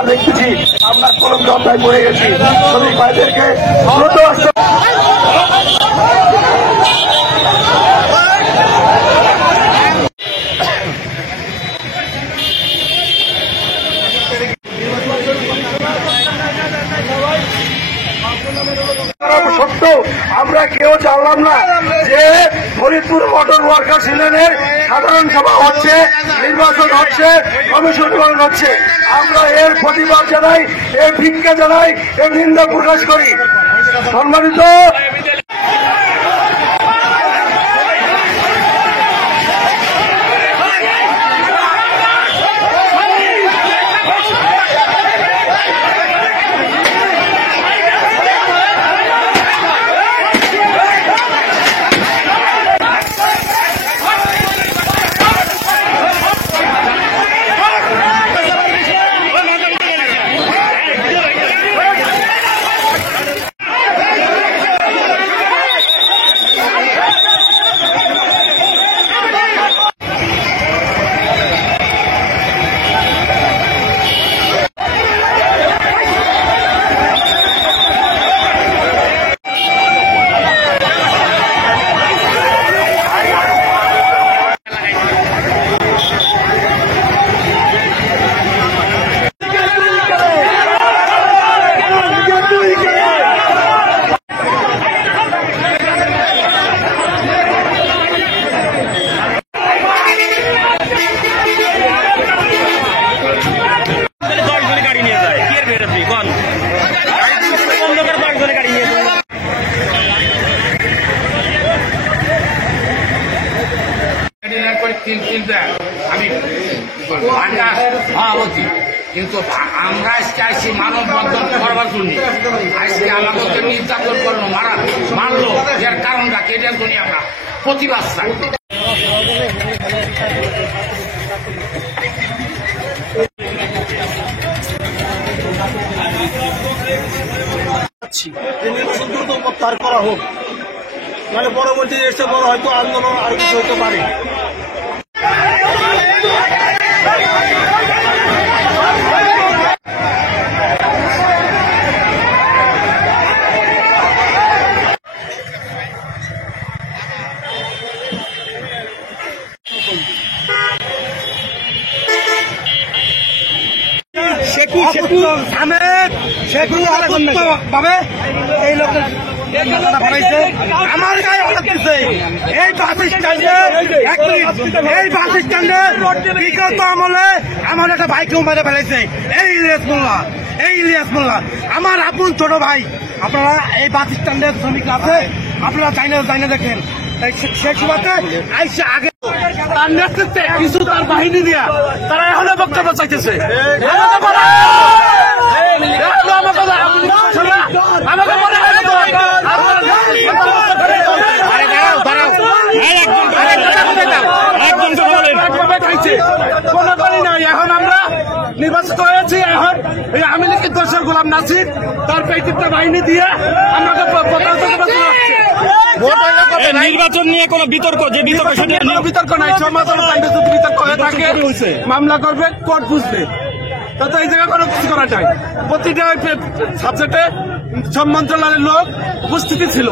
আমরা দেখতেছি আমরা কলম জন্দায় পড়ে গেছি। শ্রমিক ভাইদেরকে সত্য আমরা কেউ জানলাম না যে ফরিদপুর মোটর ওয়ার্কার্স ইউনিয়নের সাধারণ সভা হচ্ছে, নির্বাচন হচ্ছে, কমিশন হচ্ছে। আমরা এর প্রতিবাদ জানাই, এর ভিক্ষা জানাই, এর নিন্দা প্রকাশ করি। সম্মানিত আমি বলছি, কিন্তু আমরা আজকে আসছি মানববন্ধন করবার জন্য। আজকে আমাদেরকে নির্যাতন করলো, মারলো, এর কারণটা কেটার জন্য আমরা প্রতিবাদ চাই। নির্বাচন দ্রুত প্রত্যাহার করা হোক, নাহলে পরবর্তী এসে বড় হয়তো আন্দোলন আরো কিছু হতে পারে। এই লোকের আমার গায়ে হঠাৎ এই বাস স্ট্যান্ডে বিগত আমলে আমার একটা ভাইকেও মেরে ফেলেছে এই ইলিয়াস মোল্লা আমার আপন ছোট ভাই। আপনারা এই বাস স্ট্যান্ডের শ্রমিক আছে, আপনারা চাইনা দেখেন শেখ সুবাতে আইসে আগে তার নেতৃত্বে কিছু তার বাহিনী দিয়া তারা এখনো বক্তব্য চাইতেছে। এখন আমরা নির্বাচিত হয়েছি, এখন এই আওয়ামী লীগের দোষর গোলাম নাসির তার পেটিতে বাহিনী দিয়ে আমাকে নির্বাচন নিয়ে কোন বিতর্ক বিতর্ক নাই, সমাধান বিতর্ক হয়ে থাকে মামলা করবে, কোর্ট বুঝবে। তো এই জায়গায় কোনো কিছু করা যায়। প্রতিটা সাবজেক্টে সব মন্ত্রণালয়ের লোক উপস্থিতি ছিল।